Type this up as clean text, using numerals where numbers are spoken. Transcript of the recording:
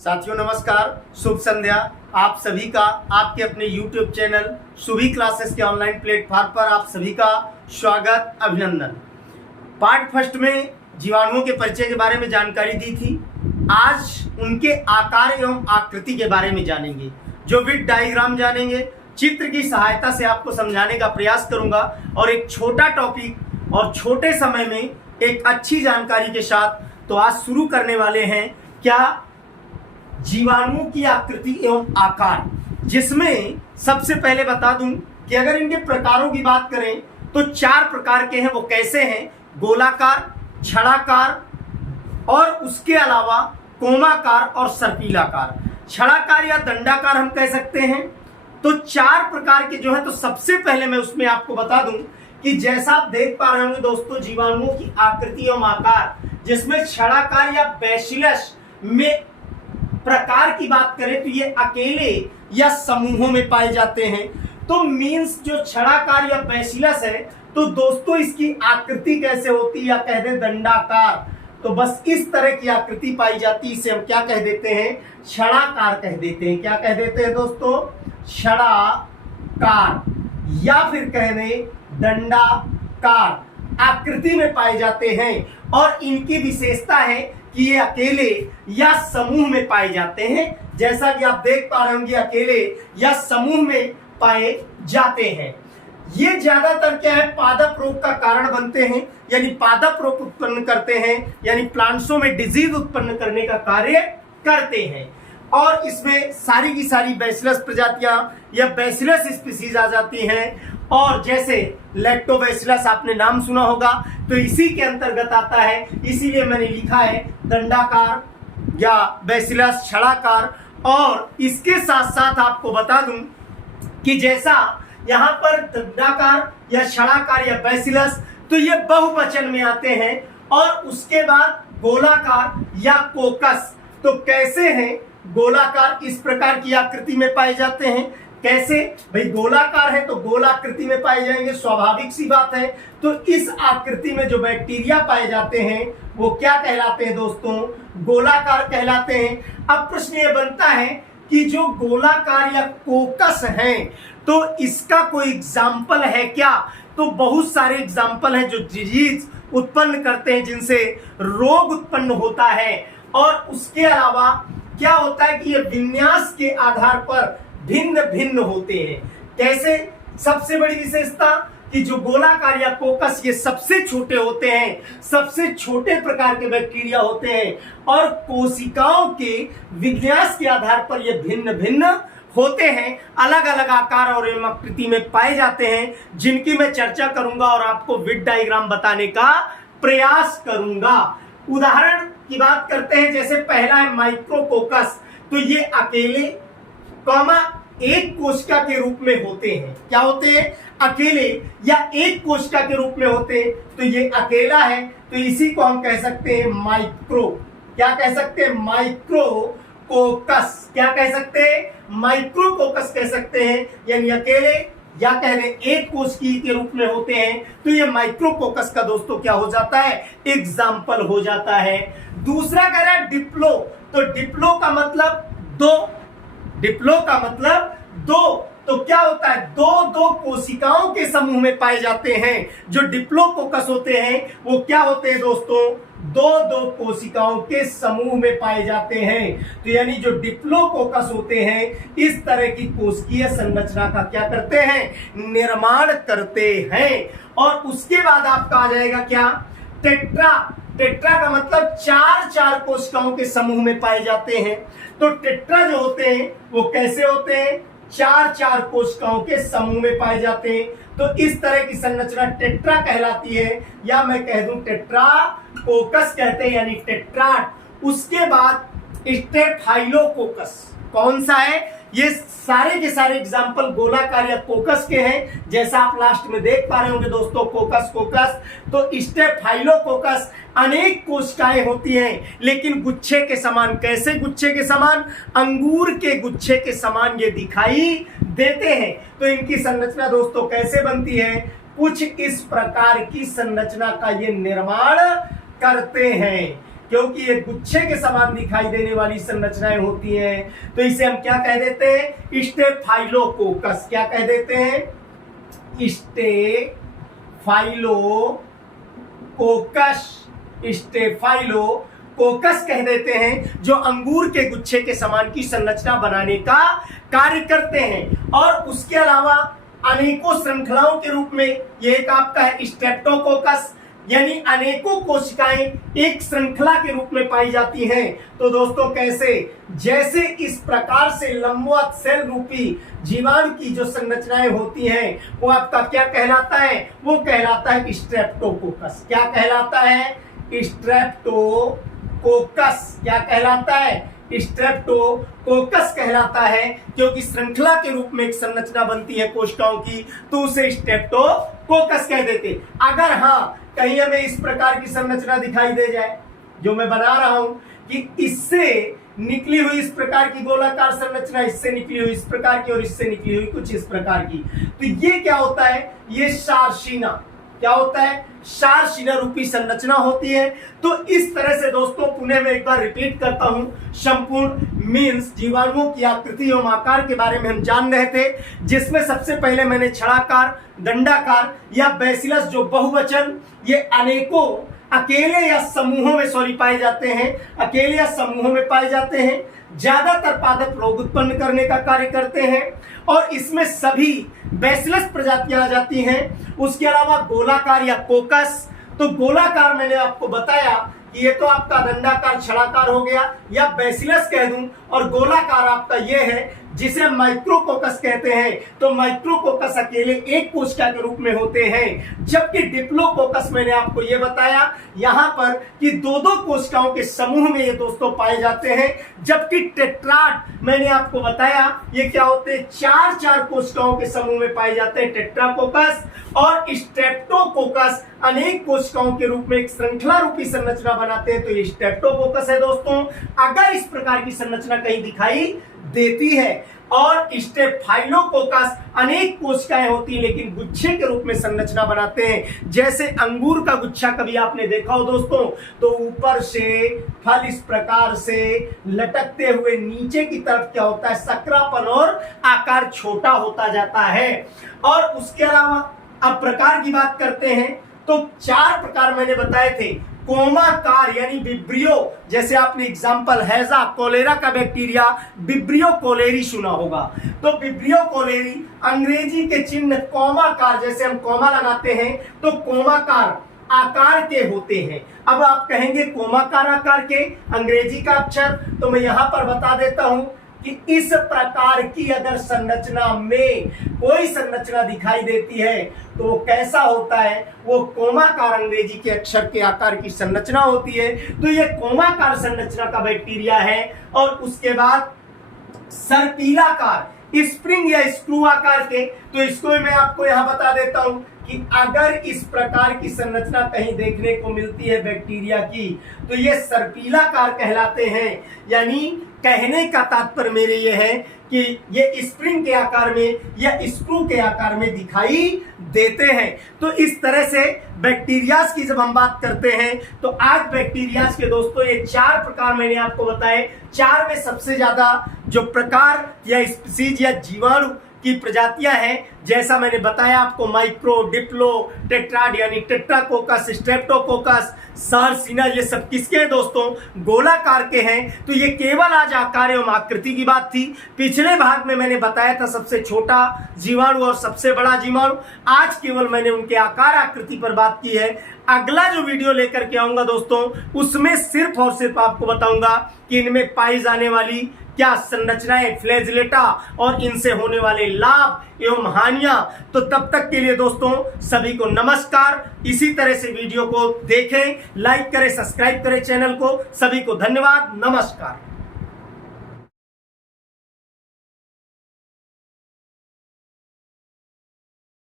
साथियों नमस्कार, शुभ संध्या। आप सभी का आपके अपने YouTube चैनल सुभी क्लासेस के ऑनलाइन प्लेटफॉर्म पर आप सभी का स्वागत, अभिनंदन। पार्ट फर्स्ट में जीवाणुओं के परिचय के बारे में जानकारी दी थी। आज उनके आकार एवं आकृति के बारे में जानेंगे, जो विड डायग्राम जानेंगे। चित्र की सहायता से आपको समझाने का प्रयास करूंगा और एक छोटा टॉपिक और छोटे समय में एक अच्छी जानकारी के साथ तो आज शुरू करने वाले हैं क्या जीवाणुओं की आकृति एवं आकार, जिसमें सबसे पहले बता दूं कि अगर इनके प्रकारों की बात करें तो 4 प्रकार के हैं। वो कैसे हैं? गोलाकार, छड़ाकार और उसके अलावा कोमाकार और सर्पिलाकार। छड़ाकार या दंडाकार हम कह सकते हैं। तो 4 प्रकार के जो है, तो सबसे पहले मैं उसमें आपको बता दूं कि जैसा आप देख पा रहे होंगे दोस्तों, जीवाणुओं की आकृति एवं आकार, जिसमें छड़ाकार या बैसिलस में प्रकार की बात करें तो ये अकेले या समूहों में पाए जाते हैं। तो मीन्स जो छड़ाकार या बैसिलस है, तो दोस्तों इसकी आकृति कैसे होती है, या कह दे दंडाकार। तो बस इस तरह की आकृति पाई जाती है। इसे हम क्या कह देते हैं? छड़ाकार कह देते हैं। क्या कह देते हैं दोस्तों? छड़ाकार, या फिर कह दें दंडाकार आकृति में पाए जाते हैं। और इनकी विशेषता है कि ये अकेले या समूह में पाए जाते हैं। जैसा कि आप देख पा रहे होंगे, अकेले या समूह में पाए जाते हैं। ये ज्यादातर क्या है, पादप रोग का कारण बनते हैं, यानी पादप रोग उत्पन्न करते हैं, यानी प्लांट्सों में डिजीज उत्पन्न करने का कार्य करते हैं। और इसमें सारी की सारी बैसिलस प्रजातियां या बैसिलस स्पीसीज आ जाती हैं। और जैसे लैक्टोबैसिलस आपने नाम सुना होगा, तो इसी के अंतर्गत आता है। इसीलिए मैंने लिखा है दंडाकार या बैसिलस, छड़ाकार। और इसके साथ साथ आपको बता दूं कि जैसा यहाँ पर दंडाकार या छड़ाकार या बैसिलस, तो ये बहुवचन में आते हैं। और उसके बाद गोलाकार या कोकस, तो कैसे हैं? गोलाकार इस प्रकार की आकृति में पाए जाते हैं। कैसे भाई? गोलाकार है तो गोलाकृति में पाए जाएंगे, स्वाभाविक सी बात है। तो इस आकृति में जो बैक्टीरिया पाए जाते हैं वो क्या कहलाते हैं दोस्तों? गोलाकार कहलाते हैं। अब प्रश्न ये बनता है कि जो गोलाकार या कोकस हैं, तो इसका कोई एग्जाम्पल है क्या? तो बहुत सारे एग्जाम्पल हैं जो डिजीज उत्पन्न करते हैं, जिनसे रोग उत्पन्न होता है। और उसके अलावा क्या होता है कि ये विन्यास के आधार पर भिन्न भिन्न होते हैं। कैसे? सबसे बड़ी विशेषता कि जो गोलाकार या कोकस, ये सबसे छोटे होते हैं, सबसे छोटे प्रकार के बैक्टीरिया होते हैं। और कोशिकाओं के विन्यास के आधार पर ये भिन्न भिन्न होते हैं, अलग अलग आकार और आकृति में पाए जाते हैं, जिनकी मैं चर्चा करूंगा और आपको विड डायग्राम बताने का प्रयास करूंगा। उदाहरण की बात करते हैं, जैसे पहला है माइक्रोकोकस। तो ये अकेले एक कोशिका के रूप में होते हैं। क्या होते हैं? अकेले या एक कोशिका के रूप में होते हैं। तो ये अकेला है, तो इसी को हम कह सकते हैं माइक्रो। क्या कह सकते हैं? माइक्रोकोकस। क्या कह सकते हैं? माइक्रोकोकस कह सकते हैं, यानी अकेले या कह लें एक कोशिकी के रूप में होते हैं। तो ये माइक्रोकोकस का दोस्तों क्या हो जाता है? एग्जाम्पल हो जाता है। दूसरा कह रहा है डिप्लो। तो डिप्लो का मतलब दो। डिप्लो का मतलब दो। तो क्या होता है? दो कोशिकाओं के समूह में पाए जाते हैं। जो डिप्लोकोकस होते हैं वो क्या होते हैं दोस्तों? दो कोशिकाओं के समूह में पाए जाते हैं। तो यानी जो डिप्लोकोकस होते हैं, इस तरह की कोशिकीय संरचना का क्या करते हैं? निर्माण करते हैं। और उसके बाद आपका आ जाएगा क्या? टेट्रा। टेट्रा का मतलब 4 कोशिकाओं के समूह में पाए जाते हैं। तो टेट्रा जो होते हैं वो कैसे होते हैं? 4 कोशिकाओं के समूह में पाए जाते हैं। तो इस तरह की संरचना टेट्रा कहलाती है, या मैं कह दूं टेट्राकोकस कहते हैं, यानी टेट्राट। उसके बाद स्टेफाइलोकोकस कौन सा है? ये सारे के सारे एग्जाम्पल गोलाकार या कोकस के हैं। जैसा आप लास्ट में देख पा रहे होंगे दोस्तों, कोकस। तो स्टेफाइलोकोकस अनेक कोशिकाएं होती हैं, लेकिन गुच्छे के समान। कैसे गुच्छे के समान? अंगूर के गुच्छे के समान ये दिखाई देते हैं। तो इनकी संरचना दोस्तों कैसे बनती है? कुछ इस प्रकार की संरचना का ये निर्माण करते हैं। क्योंकि ये गुच्छे के समान दिखाई देने वाली संरचनाएं होती हैं, तो इसे हम क्या कह देते हैं? स्टेफाइलोकोकस। क्या कह देते हैं? स्टेफाइलोकोकस। स्टेफाइलोकोकस कह देते हैं, जो अंगूर के गुच्छे के समान की संरचना बनाने का कार्य करते हैं। और उसके अलावा अनेकों श्रृंखलाओं के रूप में ये एक आपका है स्ट्रेप्टोकोकस, यानी अनेकों कोशिकाएं एक श्रृंखला के रूप में पाई जाती हैं। तो दोस्तों कैसे? जैसे इस प्रकार से लंबवत सेल रूपी जीवाणु की जो संरचनाएं होती हैं वो आपका क्या कहलाता है? वो कहलाता है स्ट्रेप्टोकोकस। क्या कहलाता है? स्ट्रेप्टोकोकस। क्या कहलाता है? स्ट्रेप्टोकोकस कहलाता है, क्योंकि श्रृंखला के रूप में एक संरचना बनती है कोशिकाओं की, तो उसे स्ट्रेप्टोकोकस कह देते। अगर हाँ कहीं हमें इस प्रकार की संरचना दिखाई दे जाए जो मैं बना रहा हूं कि इससे निकली हुई इस प्रकार की गोलाकार संरचना, इससे निकली हुई इस प्रकार की और इससे निकली हुई कुछ इस प्रकार की, तो ये क्या होता है? ये शार्शीना। क्या होता है? शार्शीना रूपी संरचना होती है। तो इस तरह से दोस्तों पुनः मैं एक बार रिपीट करता हूं, संपूर्ण मीन्स जीवाणुओं की आकृति एवं आकार के बारे में हम जान रहे थे, जिसमें सबसे पहले मैंने छड़ाकार, दंडाकार या बैसिलस जो बहुवचन, ये अनेकों अकेले या समूहों में पाए जाते हैं, अकेले या समूहों में पाए जाते हैं, ज्यादातर पादप रोग उत्पन्न करने का कार्य करते हैं, और इसमें सभी बैसिलस प्रजातियां आ जाती हैं। उसके अलावा गोलाकार या कोकस, तो गोलाकार मैंने आपको बताया कि ये तो आपका दंडाकार, छड़ाकार हो गया या बैसिलस कह दूं, और गोलाकार आपका ये है जिसे माइक्रोकोकस कहते हैं। तो माइक्रोकोकस अकेले एक कोशिका के रूप में होते हैं, जबकि डिप्लोकोकस मैंने आपको ये बताया यहां पर कि दो दो कोशिकाओं के समूह में ये दोस्तों पाए जाते हैं, जबकि टेट्राड मैंने आपको बताया ये क्या होते हैं? चार चार कोशिकाओं के समूह में पाए जाते हैं, टेट्राकोकस। और स्ट्रेप्टोकोकस अनेक कोशिकाओं के रूप में एक श्रृंखला रूपी संरचना बनाते हैं, तो ये स्ट्रेप्टोकोकस है दोस्तों। अगर इस प्रकार की संरचना कहीं दिखाई देती है, और स्टेफाइलोकोकस अनेक कोशिकाएं होती हैं लेकिन गुच्छे के रूप में संरचना बनाते हैं। जैसे अंगूर का गुच्छा कभी आपने देखा हो दोस्तों, तो ऊपर से फल इस प्रकार से लटकते हुए नीचे की तरफ क्या होता है? सकरापन और आकार छोटा होता जाता है। और उसके अलावा अब प्रकार की बात करते हैं, तो चार प्रकार मैंने बताए थे। कोमाकार यानी विब्रियो, जैसे आपने एग्जांपल हैजा कोलेरा का बैक्टीरिया विब्रियो कोलेरी सुना होगा, तो विब्रियो कोलेरी अंग्रेजी के चिन्ह कोमाकार, जैसे हम कोमा लगाते हैं तो कोमाकार आकार के होते हैं। अब आप कहेंगे कोमाकार आकार के अंग्रेजी का अक्षर, तो मैं यहां पर बता देता हूं कि इस प्रकार की अगर संरचना में कोई संरचना दिखाई देती है तो वो कैसा होता है? वो कोमाकार अंग्रेजी के अक्षर के आकार की संरचना होती है। तो ये कोमाकार संरचना का बैक्टीरिया है। और उसके बाद सर्पिलाकार, स्प्रिंग या स्क्रू आकार के, तो इसको मैं आपको यहां बता देता हूं कि अगर इस प्रकार की संरचना कहीं देखने को मिलती है बैक्टीरिया की, तो ये सर्पिलाकार कहलाते हैं। यानी कहने का तात्पर्य मेरे ये है कि ये स्प्रिंग के आकार में या स्क्रू के आकार में दिखाई देते हैं। तो इस तरह से बैक्टीरियाज की जब हम बात करते हैं, तो आज बैक्टीरियाज के दोस्तों ये चार प्रकार मैंने आपको बताए। चार में सबसे ज्यादा जो प्रकार या स्पीसीज या जीवाणु की प्रजातियां हैं, जैसा मैंने बताया आपको, माइक्रो, डिप्लो, टेट्राड यानी टेट्राकोकस, स्ट्रेप्टोकोकस, शार्शीना, ये सब किसके हैं दोस्तों? गोलाकार के हैं। तो ये केवल आज आकार एवं आकृति की बात थी। पिछले भाग में मैंने बताया था सबसे छोटा जीवाणु और सबसे बड़ा जीवाणु। आज केवल मैंने उनके आकार आकृति पर बात की है। अगला जो वीडियो लेकर के आऊंगा दोस्तों, उसमें सिर्फ और सिर्फ आपको बताऊंगा कि इनमें पाई जाने वाली क्या संरचनाएं, फ्लैजिलेटा, और इनसे होने वाले लाभ एवं हानियां। तो तब तक के लिए दोस्तों सभी को नमस्कार। इसी तरह से वीडियो को देखें, लाइक करें, सब्सक्राइब करें चैनल को। सभी को धन्यवाद, नमस्कार।